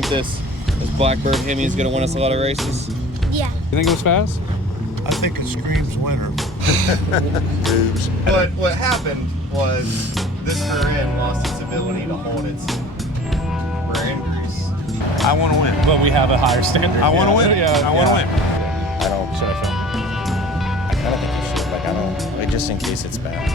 think this BlackBird HEMI is going to win us a lot of races? Yeah. You think it was fast? I think it screams winner. But what happened was this rear end lost its ability to hold its rear end grease. I want to win. But we have a higher standard. I want to win. Yeah, I want to win. I don't. Should I film? I don't think you should. Like, I don't. Like, just in case it's bad.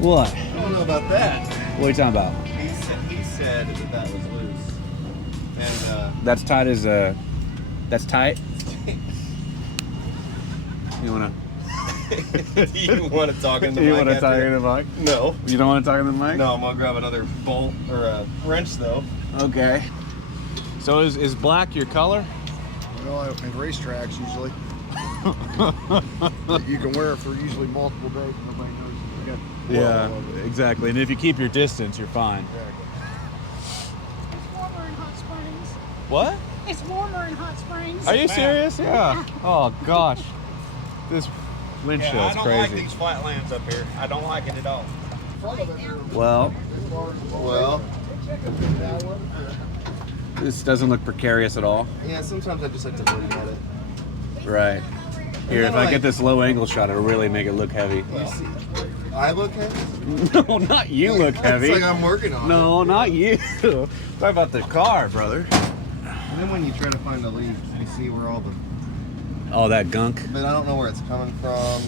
What? I don't know about that. What are you talking about? He said that was loose. And, That's tight as that's tight. You wanna? you want to talk in the You mic? wanna after talk that? in the mic? No. You don't want to talk in the mic? No, I'm going to grab another bolt or a wrench, though. Okay. So is black your color? Well, in racetracks usually. You can wear it for usually multiple days. Nobody knows you got Yeah, exactly. And if you keep your distance, you're fine. It's warmer in Hot Springs. What? It's warmer in Hot Springs. Are you serious? Yeah. Oh gosh, this wind chill is crazy. flatlands up here. I don't like it at all. Well, Well, this doesn't look precarious at all. yeah, sometimes I just like to look at it. Right. Here, if I get this low angle shot, it'll really make it look heavy. You see, I look heavy? No, not you look heavy. It's like I'm working on it. No, not you. Talk about the car, brother. And then when you try to find the leak, you see where all the... Oh, that gunk. But I don't know where it's coming from.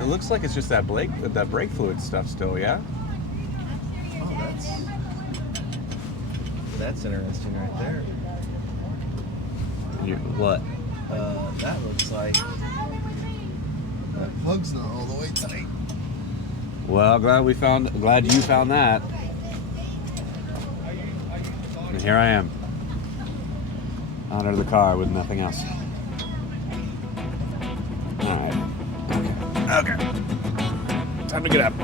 It looks like it's just that brake fluid stuff still, yeah? Oh, that's interesting right there. What? That looks like that plug's not all the way tight. Well, glad you found that. And here I am, under the car with nothing else. All right. Okay. Time to get up.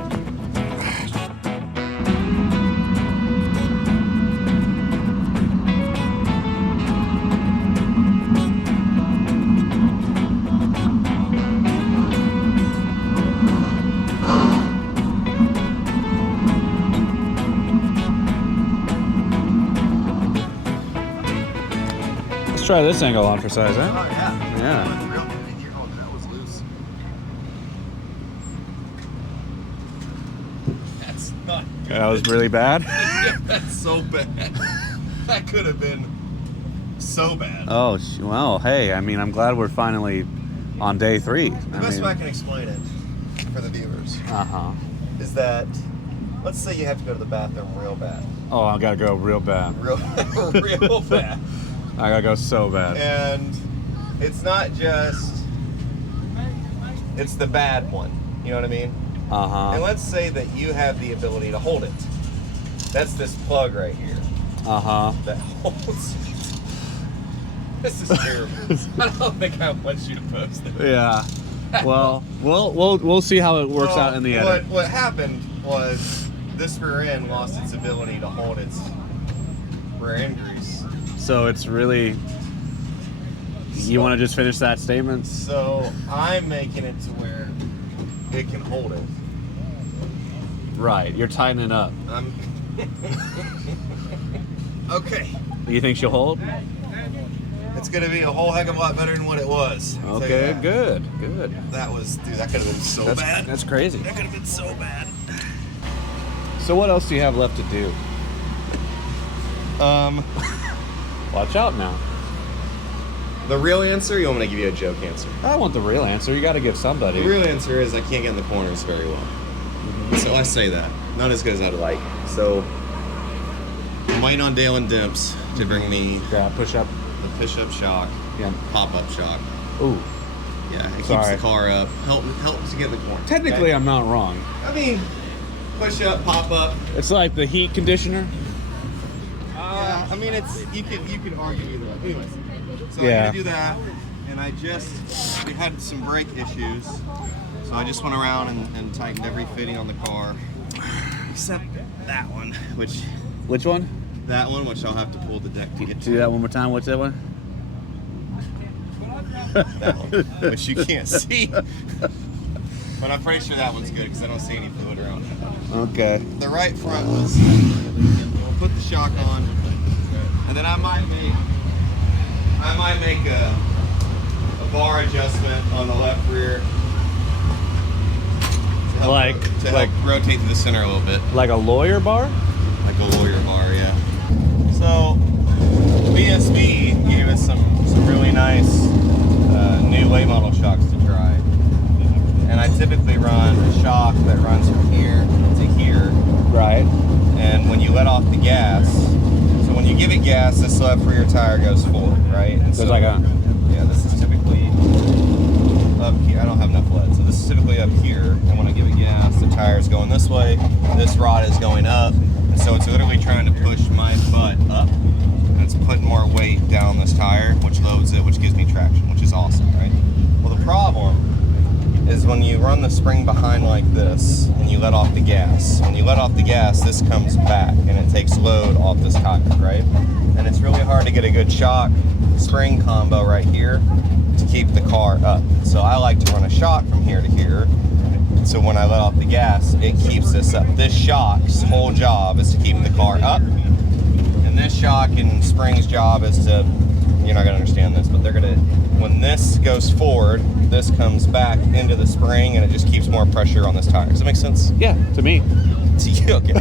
Let's try this angle on for size, huh? Oh yeah. Yeah. That was loose. That's not good. That was really bad. That's so bad. That could have been so bad. Oh, well, hey, I mean, I'm glad we're finally on day 3. The best way I can explain it for the viewers Uh-huh. is that, let's say you have to go to the bathroom real bad. Oh, I gotta go real bad. Real bad. I gotta go so bad. And it's not just, it's the bad one. You know what I mean? And Uh-huh. let's say that you have the ability to hold it. That's this plug right here Uh-huh. that holds it. This is terrible. I don't think I want you to post it. Yeah. Well, we'll see how it works out in the edit. What happened was this rear end lost its ability to hold its rear end grease. So it's really, you want to just finish that statement? So I'm making it to where it can hold it. Right. You're tightening up. I'm okay. You think she'll hold? It's gonna be a whole heck of a lot better than what it was. I'll tell you Okay. that. Good. That was, dude. That could have been so bad. That's crazy. That could have been so bad. So what else do you have left to do? Watch out now. The real answer. You want me to give you a joke answer? I want the real answer. You got to give somebody. The real answer is I can't get in the corners very well. So I say that. Not as good as I'd like. So I'm waiting on Dale and Dimps to bring me Yeah, push up. the push-up shock, Yeah. pop-up shock. Ooh. Yeah, it keeps Sorry. the car up. Helps to get in the corner. Technically, okay? I'm not wrong. I mean, push up, pop up. It's like the heat conditioner. Yeah, I mean, it's you could argue either way. Anyways, so Yeah. I'm gonna do that, and we had some brake issues, so I just went around and tightened every fitting on the car, except that one, which Which one? which I'll have to pull the deck to get Do to. that one more time. What's that one? That one, which you can't see, but I'm pretty sure that one's good because I don't see any fluid around it. Okay. The right front was. We'll put the shock on, and then I might make a bar adjustment on the left rear to help rotate to the center a little bit, Like a lawyer bar? like a lawyer bar, yeah. So BSB gave us some really nice new late model shocks to try, and I typically run a shock that runs from here to here. Right. And when you let off the gas, so when you give it gas, this left rear tire goes forward, right? And So it's like a. yeah, this is typically up here. I don't have enough lead, so this is typically up here. And when I give it gas, the tire is going this way. This rod is going up, and so it's literally trying to push my butt up, and it's putting more weight down this tire, which loads it, which gives me traction, which is awesome, right? Well, the problem is when you run the spring behind like this and you let off the gas. When you let off the gas, this comes back and it takes load off this tire, right? And it's really hard to get a good shock spring combo right here to keep the car up. So I like to run a shock from here to here. So when I let off the gas, it keeps this up. This shock's whole job is to keep the car up. And this shock and spring's job is to, you're not gonna understand this, but when this goes forward, this comes back into the spring and it just keeps more pressure on this tire. Does that make sense? Yeah, to me. To you, okay.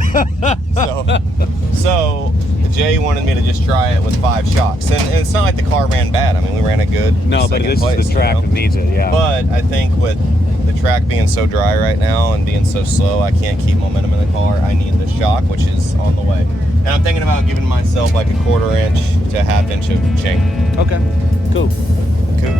So Jay wanted me to just try it with 5 shocks. And it's not like the car ran bad. I mean, we ran a good No, but this is the track that needs it, yeah. But I think with the track being so dry right now and being so slow, I can't keep momentum in the car. I need the shock, which is on the way. And I'm thinking about giving myself like a 1/4 inch to 1/2 inch of chain. Okay, cool. Cool.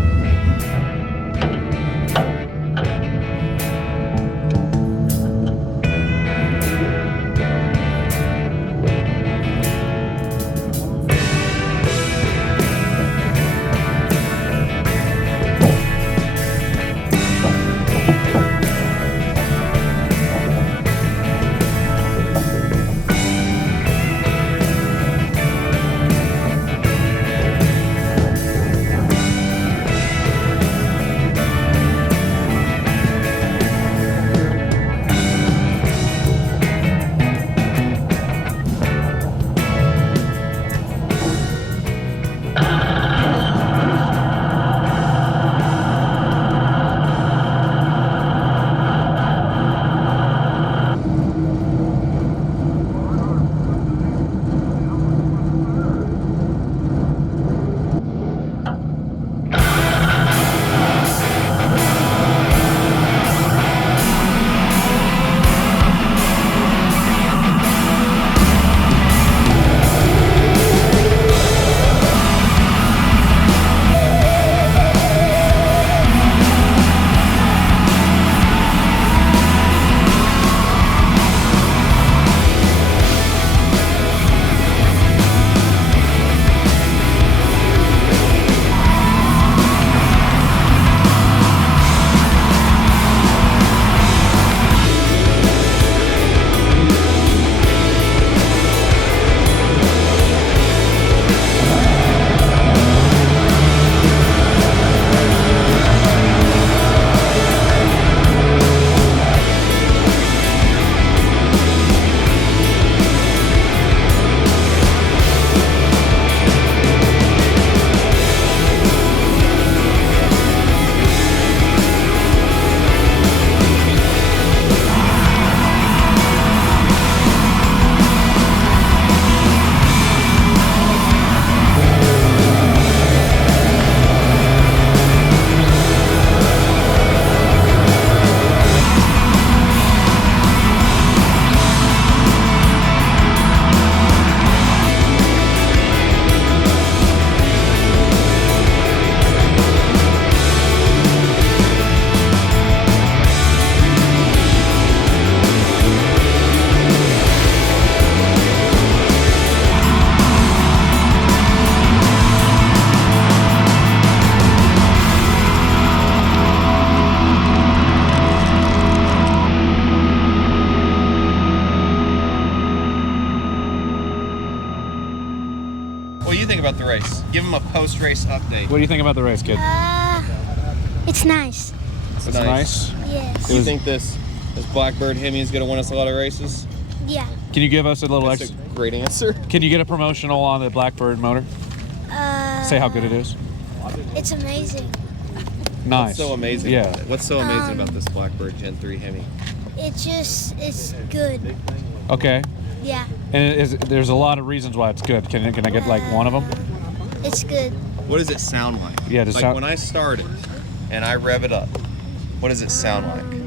do you think about the race? Give them a post-race update. What do you think about the race, kid? It's nice. It's nice. Yes. Do you think this BlackBird HEMI is going to win us a lot of races? Yeah. Can you give us a little That's extra? a great answer. Can you get a promotional on the BlackBird motor? Say how good it is. It's amazing. Nice. What's so amazing Yeah. about it? What's so amazing about this BlackBird Gen 3 HEMI? It's good. Okay. Yeah. And there's a lot of reasons why it's good. Can I get like one of them? It's good. What does it sound like? Yeah, does it like sound- when I start it and I rev it up, what does it sound like?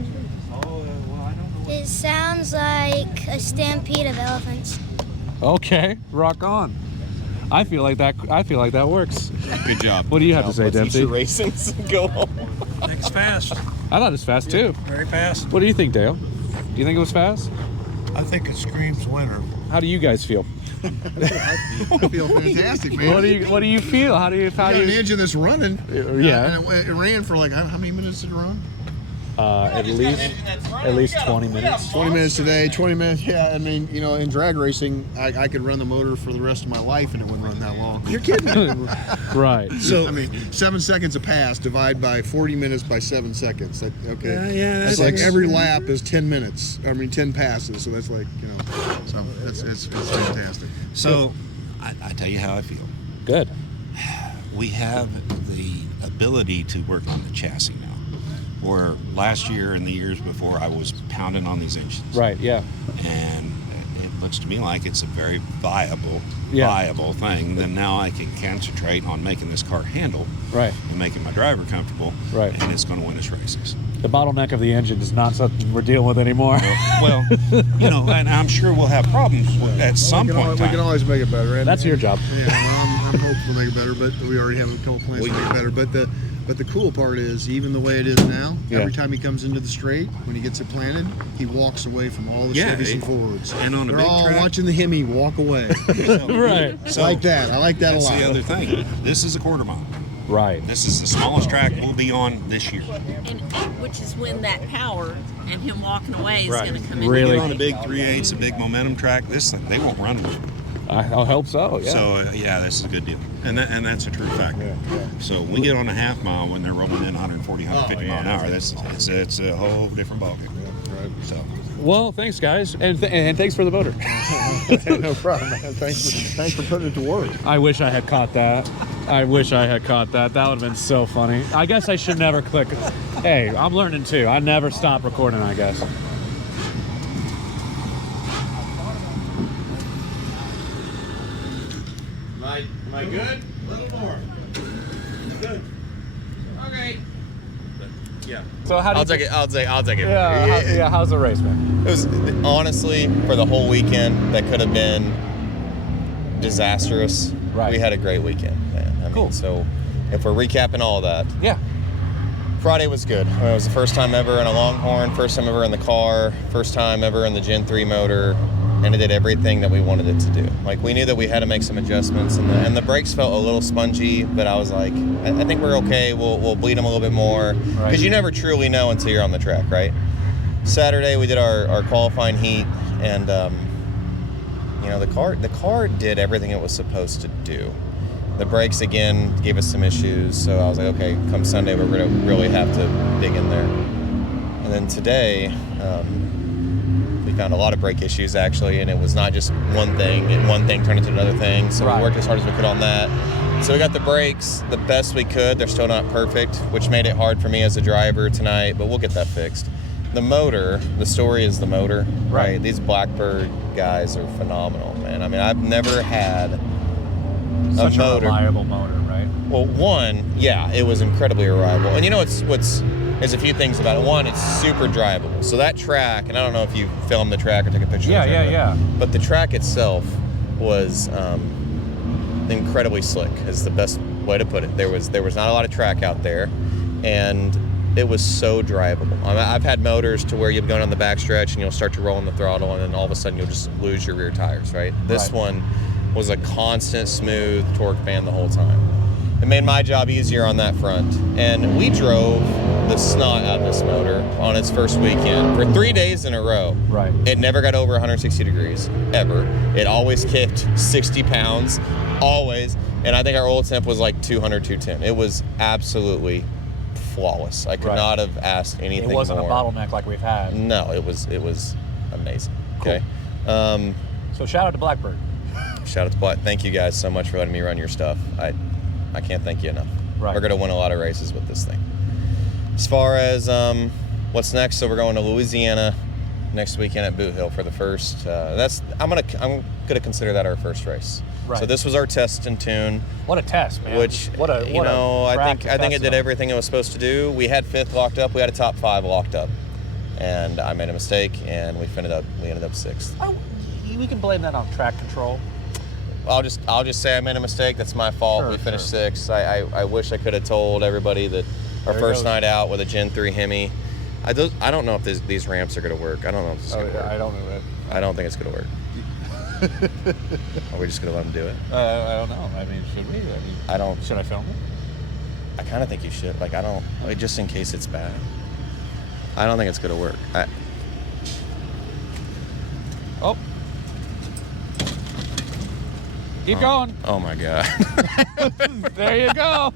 It sounds like a stampede of elephants. Okay, rock on. I feel like that works. Good job. What do you have to say, Let's eat Dempsey? your raisins and go home. I think it's fast. I thought it was fast too. Very fast. What do you think, Dale? Do you think it was fast? I think it screams winner. How do you guys feel? I feel fantastic, man. What do you feel? How do you? Got an engine that's running. Yeah. And it ran for like, how many minutes did it run? At least 20 minutes. 20 minutes today, 20 minutes. Yeah, I mean, you know, in drag racing, I could run the motor for the rest of my life and it wouldn't run that long. You're kidding me. Right. So, I mean, 7 seconds a pass, divide by 40 minutes by 7 seconds. Okay. Yeah, That's like every lap is 10 minutes. I mean, 10 passes. So that's like, you know, so it's fantastic. So, I tell you how I feel. Good. We have the ability to work on the chassis now. Where last year and the years before, I was pounding on these engines. Right. Yeah. And it looks to me like it's a very viable thing. Then now I can concentrate on making this car handle. Right. And making my driver comfortable. Right. And it's going to win us races. The bottleneck of the engine is not something we're dealing with anymore. Well, you know, and I'm sure we'll have problems at some point in We time. can always make it better. And, That's your job. Yeah, well, I'm hopeful to make it better, but we already have a couple plans to make it better. But the cool part is, even the way it is now, Yeah. every time he comes into the straight, when he gets it planted, he walks away from all the Yeah, Chevys and Fords. and on a They're big all track- watching the Hemi walk away. Right. I like that. I like that a That's lot. the other thing. This is a quarter mile. Right. This is the smallest track we'll be on this year. And which is when that power and him walking away is Right. going to come in. Really? Get on a big 3/8, a big momentum track. This thing, they won't run with it. I hope so. Yeah. So yeah, this is a good deal, and that's a true fact. So we get on a half mile when they're rolling in 140, 150 mile an hour. It's a whole different ballgame. So Well, thanks, guys, and thanks for the motor. No problem, man. Thanks for putting it to work. I wish I had caught that. That would have been so funny. I guess I should never click. Hey, I'm learning too. I never stop recording, I guess. Am I good? A little more. Good. Okay. Yeah. So how do I'll take it. I'll take it. Yeah, how's the race, man? It was honestly, for the whole weekend, that could have been disastrous. Right. We had a great weekend, man. I mean, Cool. So if we're recapping all of that, Yeah. Friday was good. It was the first time ever in a Longhorn, first time ever in the car, first time ever in the Gen 3 motor, and it did everything that we wanted it to do. Like, we knew that we had to make some adjustments, and the brakes felt a little spongy, but I was like, I think we're okay. We'll bleed them a little bit more, because you never truly know until you're on the track, right? Saturday we did our qualifying heat, and you know, the car did everything it was supposed to do. The brakes again gave us some issues, so I was like, okay, come Sunday we're gonna really have to dig in there. And then today we found a lot of brake issues actually, and it was not just one thing, and one thing turned into another thing. So Right. we worked as hard as we could on that. So we got the brakes the best we could. They're still not perfect, which made it hard for me as a driver tonight, but we'll get that fixed. The motor, the story is the motor, right? These BlackBird guys are phenomenal, man. I mean, I've never had Such a motor. reliable motor, right? Well, one, yeah, it was incredibly reliable. And you know there's a few things about it. One, it's super drivable. So that track, and I don't know if you filmed the track or took a picture of the track. Yeah. But the track itself was incredibly slick, is the best way to put it. There was not a lot of track out there, and it was so drivable. I mean, I've had motors to where you'll be going on the backstretch and you'll start to roll on the throttle, and then all of a sudden you'll just lose your rear tires, right? This one was a constant smooth torque band the whole time. It made my job easier on that front. And we drove the snot out of this motor on its first weekend for 3 days in a row. Right. It never got over 160 degrees, ever. It always kicked 60 pounds, always. And I think our oil temp was like 200, 210. It was absolutely flawless. I could not have asked anything more. It wasn't a bottleneck like we've had. No, it was amazing. Cool. Okay. So shout out to Blackbird. Shout out to Black. Thank you guys so much for letting me run your stuff. I can't thank you enough. Right. We're going to win a lot of races with this thing. As far as what's next, so we're going to Louisiana next weekend at Boot Hill for the first. I'm gonna consider that our first race. Right. So this was our test and tune. What a test, man! Which I think it did everything it was supposed to do. We had 5th locked up. We had a top 5 locked up, and I made a mistake, and we ended up 6th. Oh, we can blame that on track control. I'll just say I made a mistake. That's my fault. Sure, we finished 6th. I wish I could have told everybody that our first night out with a Gen 3 HEMI. I don't know if these ramps are going to work. I don't know if this is going to work. I don't know that. I don't think it's going to work. Are we just going to let them do it? I don't know. I mean, should we? Should I film it? I kind of think you should. Just in case it's bad. I don't think it's going to work. Oh. Keep going. Oh my God. There you go.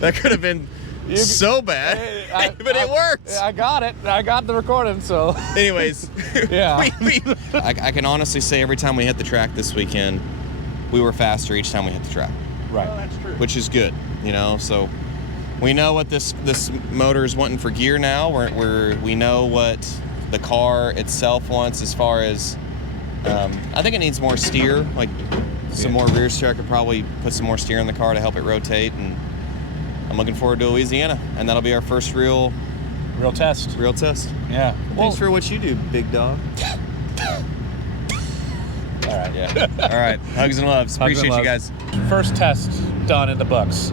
That could have been so bad, but it worked. I got it. I got the recording, so. Anyways, yeah. I can honestly say every time we hit the track this weekend, we were faster each time we hit the track. Right. Oh, that's true. Which is good, so we know what this motor is wanting for gear now. We know what the car itself wants as far as. I think it needs more steer, some more rear steer. I could probably put some more steer in the car to help it rotate, and I'm looking forward to Louisiana, and that'll be our first real test. Real test. Yeah. Thanks for what you do, big dog. All right. Yeah. All right. Hugs and loves. Appreciate you guys. First test done in the books.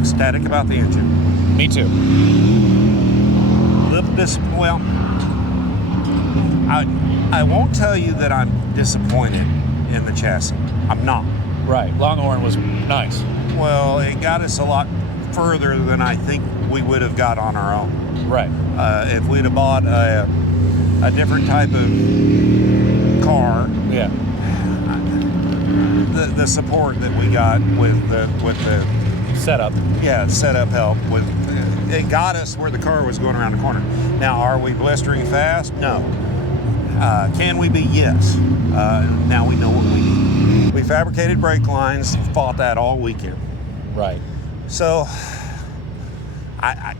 Ecstatic about the engine. Me too. A little well, I won't tell you that I'm disappointed in the chassis. I'm not. Right. Longhorn was nice. Well, it got us a lot further than I think we would have got on our own. Right. If we'd have bought a different type of car, Yeah. the support that we got with the Setup. setup help it got us where the car was going around the corner. Now, are we blistering fast? No. Can we be? Yes. Now we know what we need. We fabricated brake lines, fought that all weekend. Right. So, I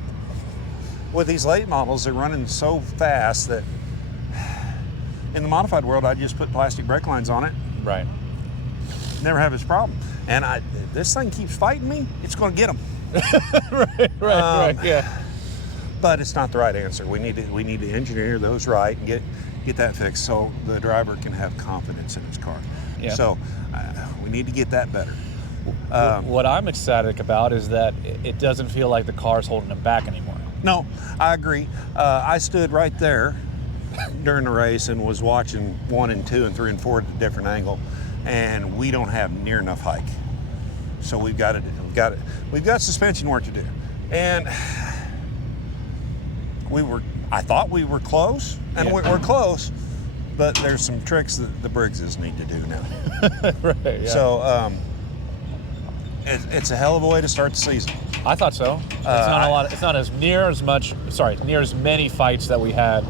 with these late models, they're running so fast that in the modified world, I'd just put plastic brake lines on it. Right. Never have this problem. And this thing keeps fighting me. It's going to get them. Right. Yeah. But it's not the right answer. We need to engineer those right and get that fixed so the driver can have confidence in his car. Yeah. So we need to get that better. What I'm ecstatic about is that it doesn't feel like the car's holding him back anymore. No, I agree. I stood right there during the race and was watching 1 and 2 and 3 and 4 at a different angle, and we don't have near enough hike. So we've got suspension work to do. And I thought we were close, and we're close, but there's some tricks that the Briggses need to do now. Right. Yeah. So it's a hell of a way to start the season. I thought so. It's not a lot. It's not near as many fights that we had,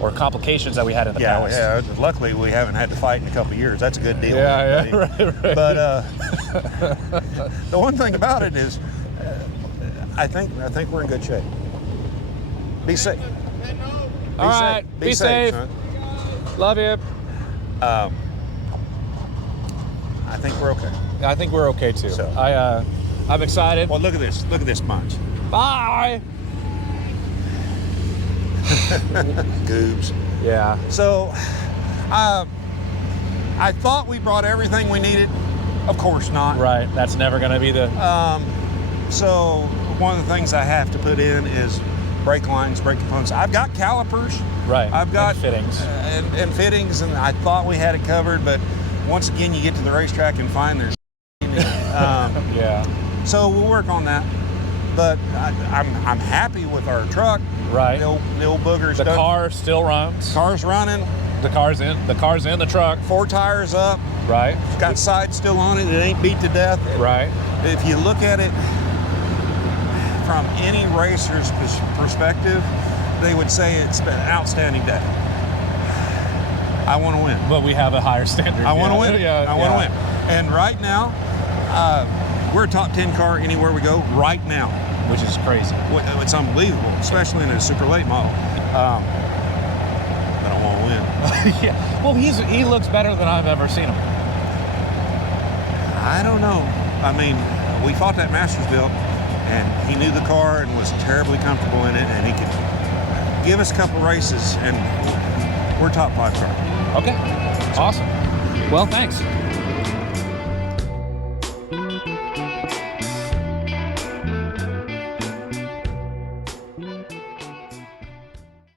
or complications that we had in the past. Yeah. Luckily, we haven't had to fight in a couple of years. That's a good deal. Yeah. Right. But the one thing about it is, I think we're in good shape. Be safe. All right. Be safe. Son. Love you. I think we're okay. I think we're okay too. So. I'm excited. Well, look at this. Look at this bunch. Bye. Goobs. Yeah. So, I thought we brought everything we needed. Of course not. Right. That's never going to be the. So one of the things I have to put in is brake lines, brake components. I've got calipers. Right. I've got and fittings. And fittings, and I thought we had it covered, but once again, you get to the racetrack and find there's Yeah. so we'll work on that. But I'm happy with our truck. Right. The old booger's The done. car still runs. Car's running. The car's in the truck. 4 tires up. Right. Got sides still on it. It ain't beat to death. Right. If you look at it from any racer's perspective, they would say it's been an outstanding day. I want to win. But we have a higher standard. I want to Yeah. win. Yeah. I want to win. And right now, we're a top 10 car anywhere we go right now. Which is crazy. It's unbelievable, especially in a super late model. But I want to win. Yeah. Well, he looks better than I've ever seen him. I don't know. I mean, we fought that Masters build, and he knew the car and was terribly comfortable in it, and he could give us a couple races, and we're top 5 car. Okay. Awesome. Well, thanks.